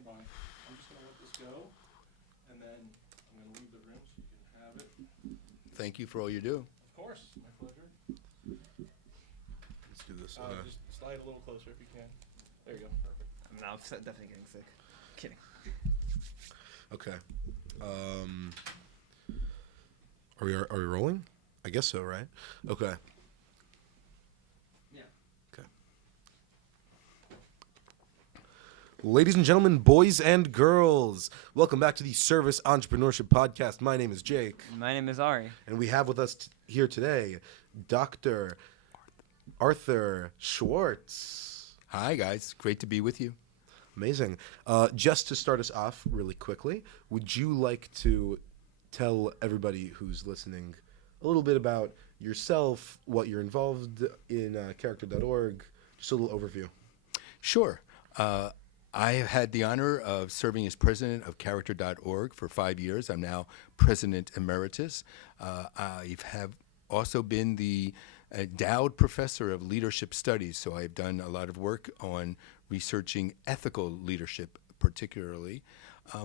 stand by. I'm just going to let this go, and then I'm going to leave the room so you can have it. Thank you for all you do. Of course, my pleasure. Let's do this. Just slide a little closer if you can. There you go. Perfect. No, I'm definitely getting sick. Kidding. Okay. Are we rolling? I guess so, right? Okay. Yeah. Okay. Ladies and gentlemen, boys and girls, welcome back to the Service Entrepreneurship Podcast. My name is Jake, My name is Ari. and we have with us here today Dr. Arthur Schwartz. Hi, guys. Great to be with you. Amazing. Just to start us off really quickly, would you like to tell everybody who's listening a little bit about yourself, what you're involved in, character.org, just a little overview? Sure. I have had the honor of serving as president of character.org for 5 years. I'm now president emeritus. I have also been the endowed professor of leadership studies, so I've done a lot of work on researching ethical leadership particularly,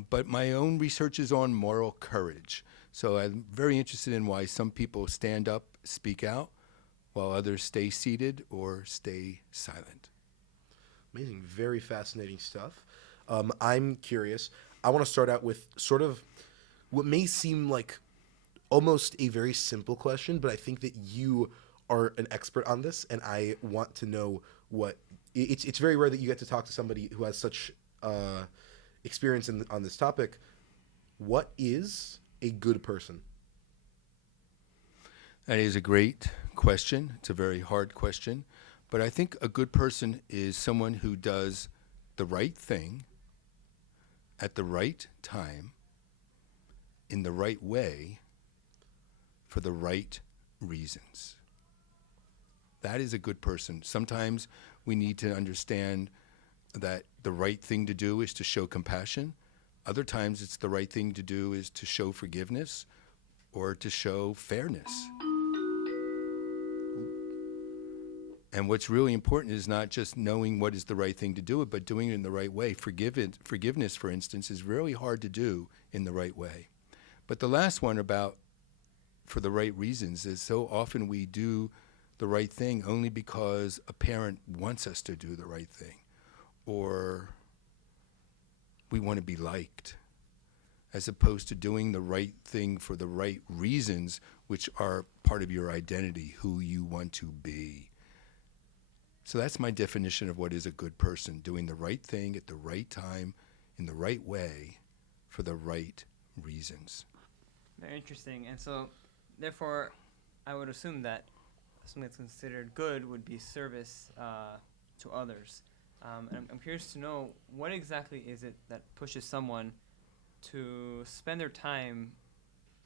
but my own research is on moral courage. So I'm very interested in why some people stand up, speak out, while others stay seated or stay silent. Amazing. Very fascinating stuff. I'm curious. I want to start out with sort of what may seem like almost a very simple question, but I think that you are an expert on this, and I want to know what it's very rare that you get to talk to somebody who has such experience on this topic. What is a good person? That is a great question. It's a very hard question. But I think a good person is someone who does the right thing at the right time, in the right way, for the right reasons. That is a good person. Sometimes we need to understand that the right thing to do is to show compassion. Other times it's the right thing to do is to show forgiveness or to show fairness. And what's really important is not just knowing what is the right thing to do, but doing it in the right way. Forgiveness, for instance, is really hard to do in the right way. But the last one about for the right reasons is so often we do the right thing only because a parent wants us to do the right thing, or we want to be liked, as opposed to doing the right thing for the right reasons, which are part of your identity, who you want to be. So that's my definition of what is a good person, doing the right thing at the right time, in the right way, for the right reasons. Very interesting. And so, therefore, I would assume that something that's considered good would be service to others. And I'm curious to know, what exactly is it that pushes someone to spend their time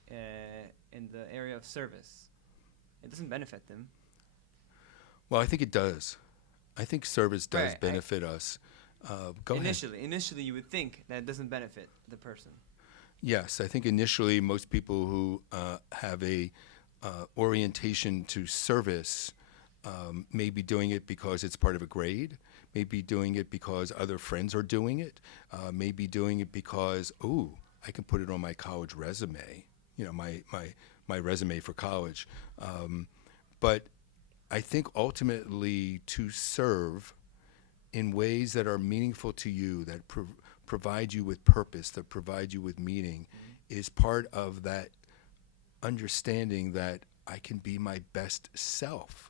in the area of service? It doesn't benefit them. Well, I think it does. I think service does Right, benefit us. Go ahead. Initially, you would think that it doesn't benefit the person. Yes, I think initially most people who have a orientation to service may be doing it because it's part of a grade, may be doing it because other friends are doing it, may be doing it because, I can put it on my college resume, my resume for college. But I think ultimately to serve in ways that are meaningful to you, that provide you with purpose, that provide you with meaning, is part of that understanding that I can be my best self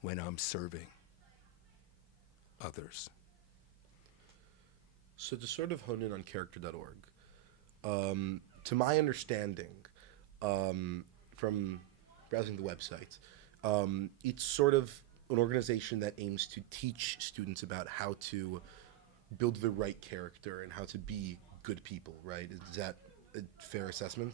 when I'm serving others. So to sort of hone in on character.org, to my understanding, from browsing the website, it's sort of an organization that aims to teach students about how to build the right character and how to be good people, right? Is that a fair assessment?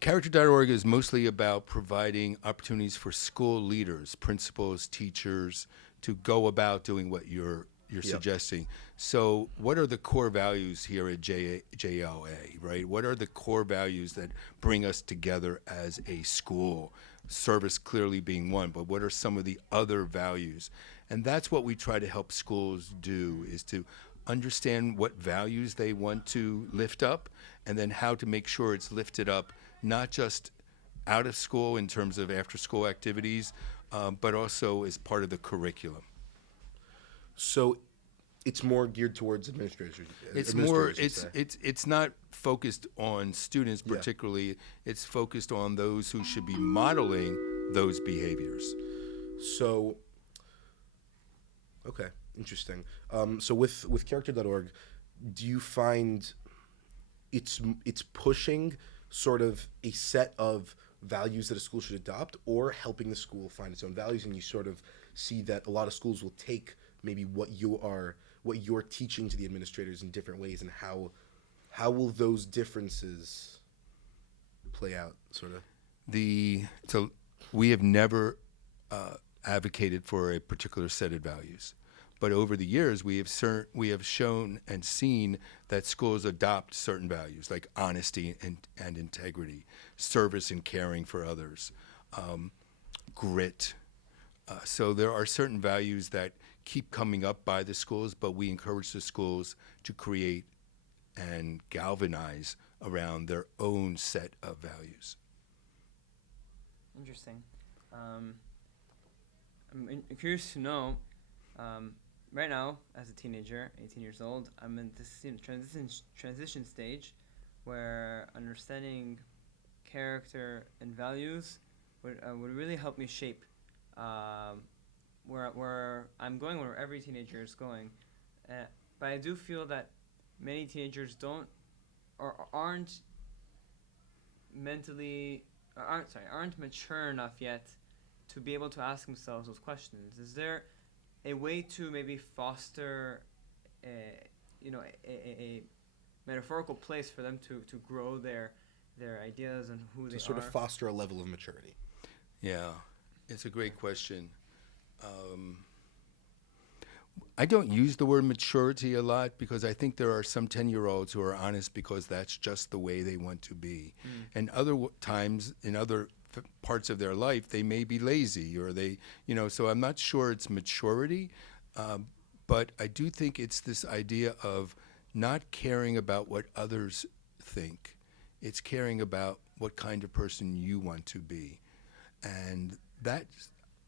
Character.org is mostly about providing opportunities for school leaders, principals, teachers, to go about doing what you're suggesting. So what are the core values here at JLA, right? What are the core values that bring us together as a school? Service clearly being one, but what are some of the other values? And that's what we try to help schools do, is to understand what values they want to lift up, and then how to make sure it's lifted up, not just out of school in terms of after-school activities, but also as part of the curriculum. So it's more geared towards administrators. It's more. administrators, you'd say. It's not focused on students Yeah. particularly. It's focused on those who should be modeling those behaviors. So, okay, interesting. So with character.org, do you find it's pushing sort of a set of values that a school should adopt, or helping the school find its own values, and you sort of see that a lot of schools will take maybe what you're teaching to the administrators in different ways, and how will those differences play out, sort of? So we have never advocated for a particular set of values, but over the years we have shown and seen that schools adopt certain values like honesty and integrity, service and caring for others, grit. So there are certain values that keep coming up by the schools, but we encourage the schools to create and galvanize around their own set of values. Interesting. I'm curious to know, right now, as a teenager, 18 years old, I'm in this transition stage where understanding character and values would really help me shape where I'm going, where every teenager is going. But I do feel that many teenagers don't or aren't mature enough yet to be able to ask themselves those questions. Is there a way to maybe foster a metaphorical place for them to grow their ideas and who they To sort are? of foster a level of maturity. Yeah, it's a great question. I don't use the word maturity a lot because I think there are some 10-year-olds who are honest because that's just the way they want to be. And other times, in other parts of their life, they may be lazy or so I'm not sure it's maturity, but I do think it's this idea of not caring about what others think. It's caring about what kind of person you want to be. And that,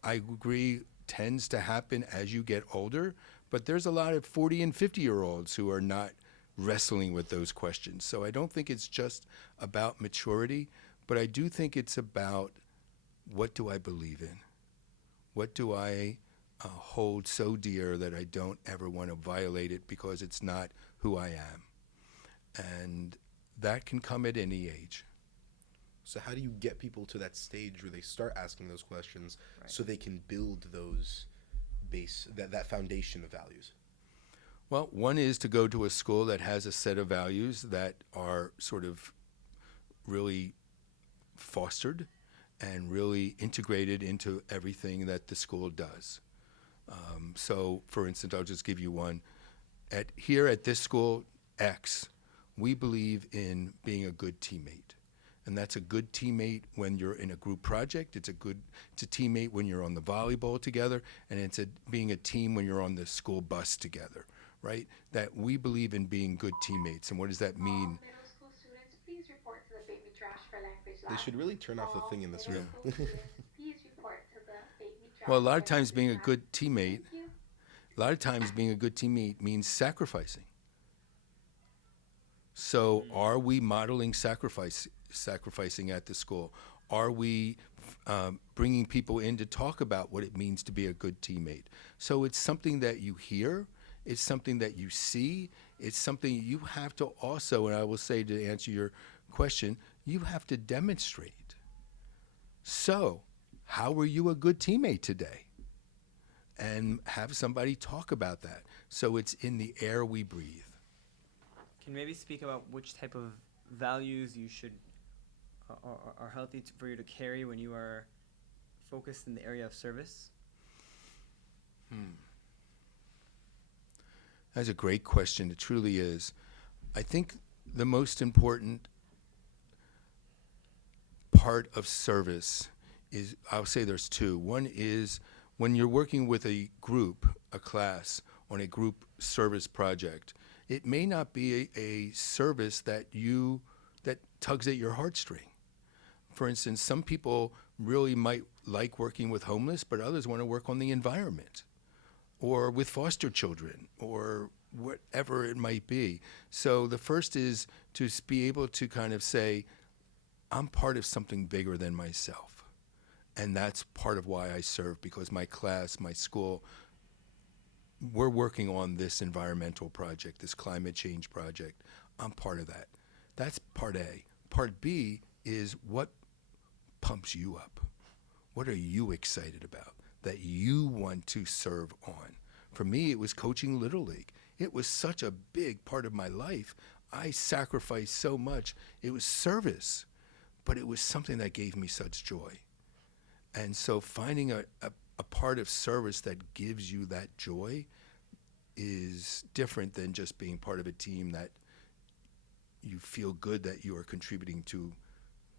I agree, tends to happen as you get older, but there's a lot of 40 and 50-year-olds who are not wrestling with those questions. So I don't think it's just about maturity, but I do think it's about what do I believe in? What do I hold so dear that I don't ever want to violate it because it's not who I am? And that can come at any age. So how do you get people to that stage where they start asking those questions, Right. so they can build those that foundation of values? Well, one is to go to a school that has a set of values that are sort of really fostered and really integrated into everything that the school does. So, for instance, I'll just give you one. Here at this school, X, we believe in being a good teammate. And that's a good teammate when you're in a group project. It's a teammate when you're on the volleyball together, and it's being a team when you're on the school bus together, right? That we believe in being good teammates. And what does that mean? Middle school students, please report to the baby trash for language They lab. should really turn off the thing in this Middle room. school students, please report to the baby trash Well, a lot for of times being a language good lab. teammate, Thank you. a lot of times being a good teammate means sacrificing. So are we modeling sacrificing at the school? Are we bringing people in to talk about what it means to be a good teammate? So it's something that you hear, it's something that you see, it's something you have to also, and I will say to answer your question, you have to demonstrate. So how were you a good teammate today? And have somebody talk about that. So it's in the air we breathe. Can you maybe speak about which type of values you should are healthy for you to carry when you are focused in the area of service? That's a great question. It truly is. I think the most important part of service is, I'll say there's two. One is when you're working with a group, a class, on a group service project, it may not be a service that tugs at your heartstring. For instance, some people really might like working with homeless, but others want to work on the environment or with foster children or whatever it might be. So the first is to be able to kind of say, I'm part of something bigger than myself. And that's part of why I serve, because my class, my school, we're working on this environmental project, this climate change project. I'm part of that. That's part A. Part B is what pumps you up. What are you excited about that you want to serve on? For me, it was coaching Little League. It was such a big part of my life. I sacrificed so much. It was service, but it was something that gave me such joy. And so finding a part of service that gives you that joy is different than just being part of a team that you feel good that you are contributing to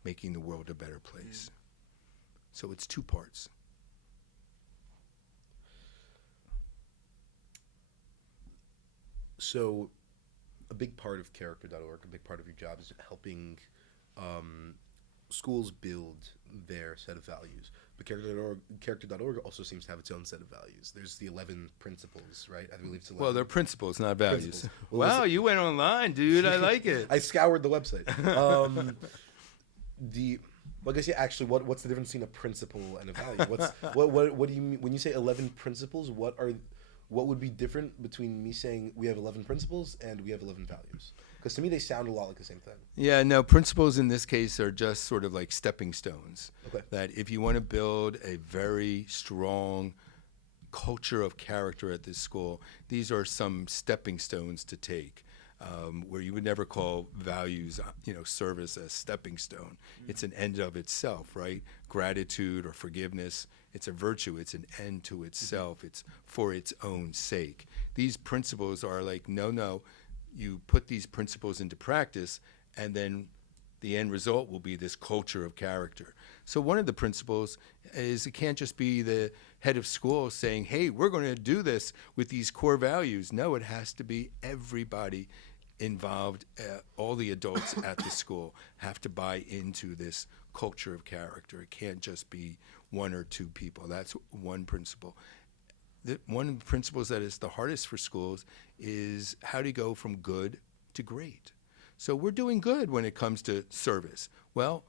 making the world a better place. So it's two parts. So a big part of character.org, a big part of your job is helping schools build their set of values. But character.org also seems to have its own set of values. There's the 11 principles, right? I believe it's 11. Well, they're principles, not values. Principles. Well, Wow, listen- you went online, dude. I like it. I scoured the website. Well, I guess, yeah, actually, what's the difference between a principle and a value? What do you mean when you say 11 principles? What would be different between me saying we have 11 principles and we have 11 values? Because to me, they sound a lot like the same thing. Yeah, no, principles in this case are just sort of like stepping stones. Okay. That if you want to build a very strong culture of character at this school, these are some stepping stones to take. Where you would never call values, service a stepping stone. It's an end of itself, right? Gratitude or forgiveness, it's a virtue. It's an end to itself. It's for its own sake. These principles are like, no, you put these principles into practice, and then the end result will be this culture of character. So one of the principles is it can't just be the head of school saying, hey, we're going to do this with these core values. No, it has to be everybody involved. All the adults at the school have to buy into this culture of character. It can't just be one or two people. That's one principle. One of the principles that is the hardest for schools is how to go from good to great. So we're doing good when it comes to service. Well,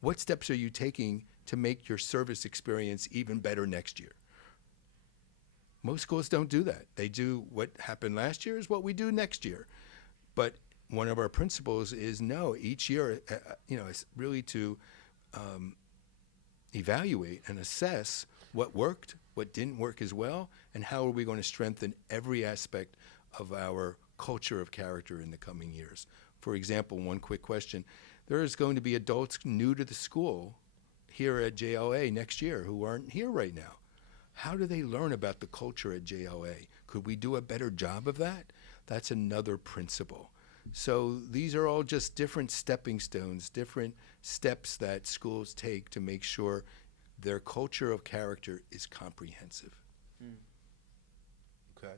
what steps are you taking to make your service experience even better next year? Most schools don't do that. They do what happened last year is what we do next year. But one of our principles is no, each year, it's really to evaluate and assess what worked, what didn't work as well, and how are we going to strengthen every aspect of our culture of character in the coming years. For example, one quick question. There is going to be adults new to the school here at JLA next year who aren't here right now. How do they learn about the culture at JLA? Could we do a better job of that? That's another principle. So these are all just different stepping stones, different steps that schools take to make sure their culture of character is comprehensive. Okay.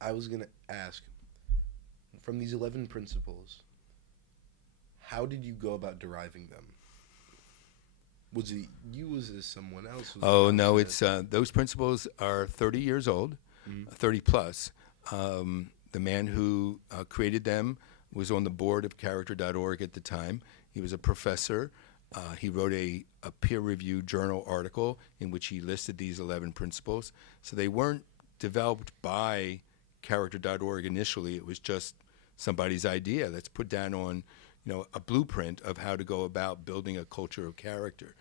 I was going to ask, from these 11 principles, how did you go about deriving them? Was it you? Was it someone else? Oh, no, it's those principles are 30 years old, 30 plus. The man who created them was on the board of character.org at the time. He was a professor. He wrote a peer-reviewed journal article in which he listed these 11 principles. So they weren't developed by character.org initially. It was just somebody's idea that's put down on a blueprint of how to go about building a culture of character.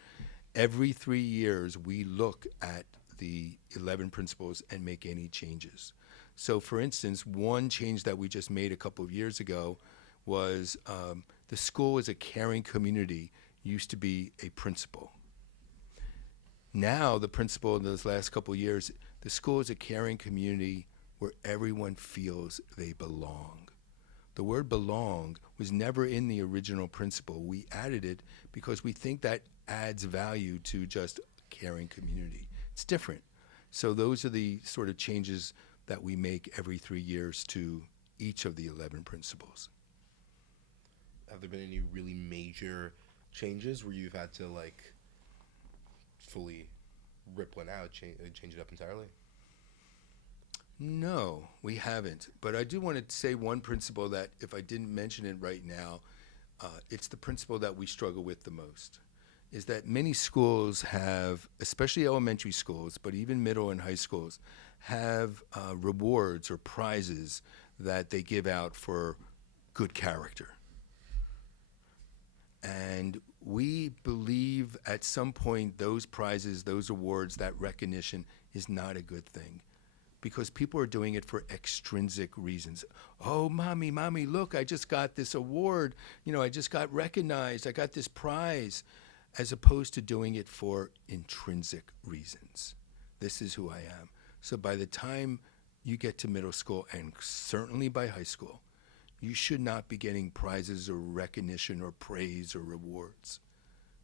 Every 3 years, we look at the 11 principles and make any changes. So, for instance, one change that we just made a couple of years ago was the school as a caring community used to be a principle. Now, the principle in those last couple of years, the school is a caring community where everyone feels they belong. The word belong was never in the original principle. We added it because we think that adds value to just caring community. It's different. So those are the sort of changes that we make every 3 years to each of the 11 principles. Have there been any really major changes where you've had to like fully rip one out, change it up entirely? No, we haven't. But I do want to say one principle that, if I didn't mention it right now, it's the principle that we struggle with the most, is that many schools have, especially elementary schools, but even middle and high schools, have rewards or prizes that they give out for good character. And we believe at some point those prizes, those awards, that recognition is not a good thing, because people are doing it for extrinsic reasons. Oh, mommy, look, I just got this award. I just got recognized. I got this prize, as opposed to doing it for intrinsic reasons. This is who I am. So by the time you get to middle school, and certainly by high school, you should not be getting prizes or recognition or praise or rewards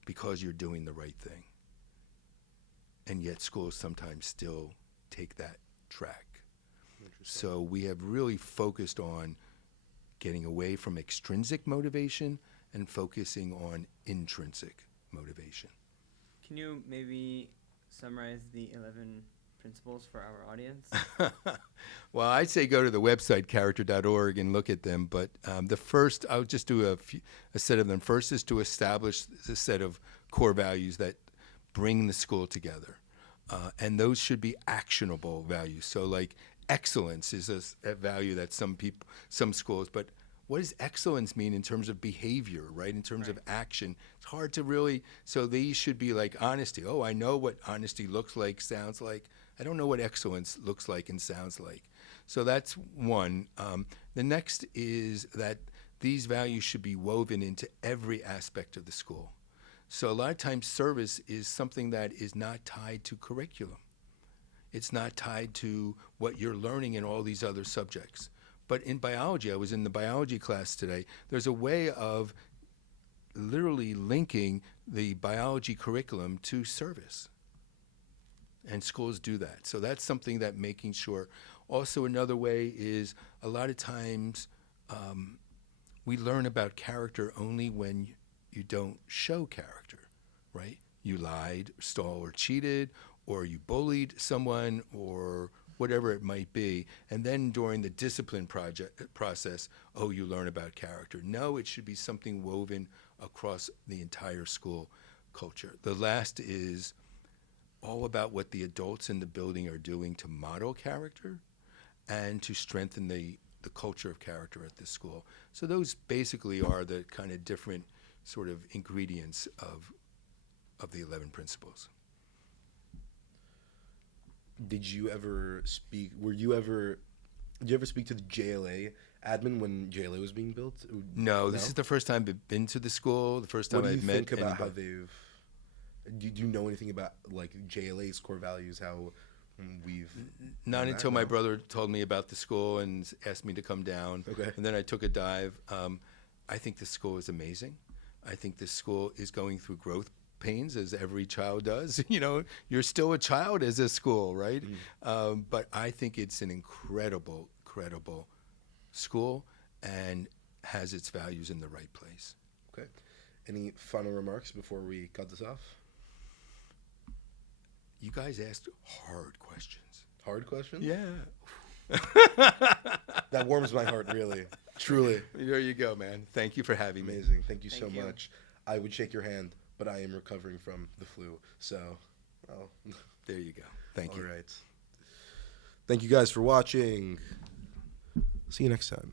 because you're doing the right thing. And yet schools sometimes still take that track. So we have really focused on getting away from extrinsic motivation and focusing on intrinsic motivation. Can you maybe summarize the 11 principles for our audience? Well, I'd say go to the website, character.org, and look at them. But the first, I'll just do a set of them. First is to establish a set of core values that bring the school together. And those should be actionable values. So like excellence is a value that some schools, but what does excellence mean in terms of behavior, right? In terms of action, it's hard to really, so these should be like honesty. Oh, I know what honesty looks like, sounds like. I don't know what excellence looks like and sounds like. So that's one. The next is that these values should be woven into every aspect of the school. So a lot of times service is something that is not tied to curriculum. It's not tied to what you're learning in all these other subjects. But in biology, I was in the biology class today, there's a way of literally linking the biology curriculum to service. And schools do that. So that's something that making sure. Also, another way is a lot of times we learn about character only when you don't show character, right? You lied, stole, or cheated, or you bullied someone, or whatever it might be. And then during the discipline process, you learn about character. No, it should be something woven across the entire school culture. The last is all about what the adults in the building are doing to model character and to strengthen the culture of character at the school. So those basically are the kind of different sort of ingredients of the 11 principles. Did you ever speak to the JLA admin when JLA was being built? No, this is the first time I've been to the school, the first time I've met think about anybody. how they've... Do you know anything about like JLA's core values, how we've... Not until my brother told me about the school and asked me to come down. Okay. And then I took a dive. I think the school is amazing. I think the school is going through growth pains, as every child does. You're still a child as a school, right? But I think it's an incredible school and has its values in the right place. Okay. Any final remarks before we cut this off? You guys asked hard questions. Hard questions? Yeah. That warms my heart, really. Truly. There you go, man. Thank you for having me. Amazing. Thank you so Thank you. much. I would shake your hand, but I am recovering from the flu. So, There you go. Thank you. all right. Thank you guys for watching. See you next time.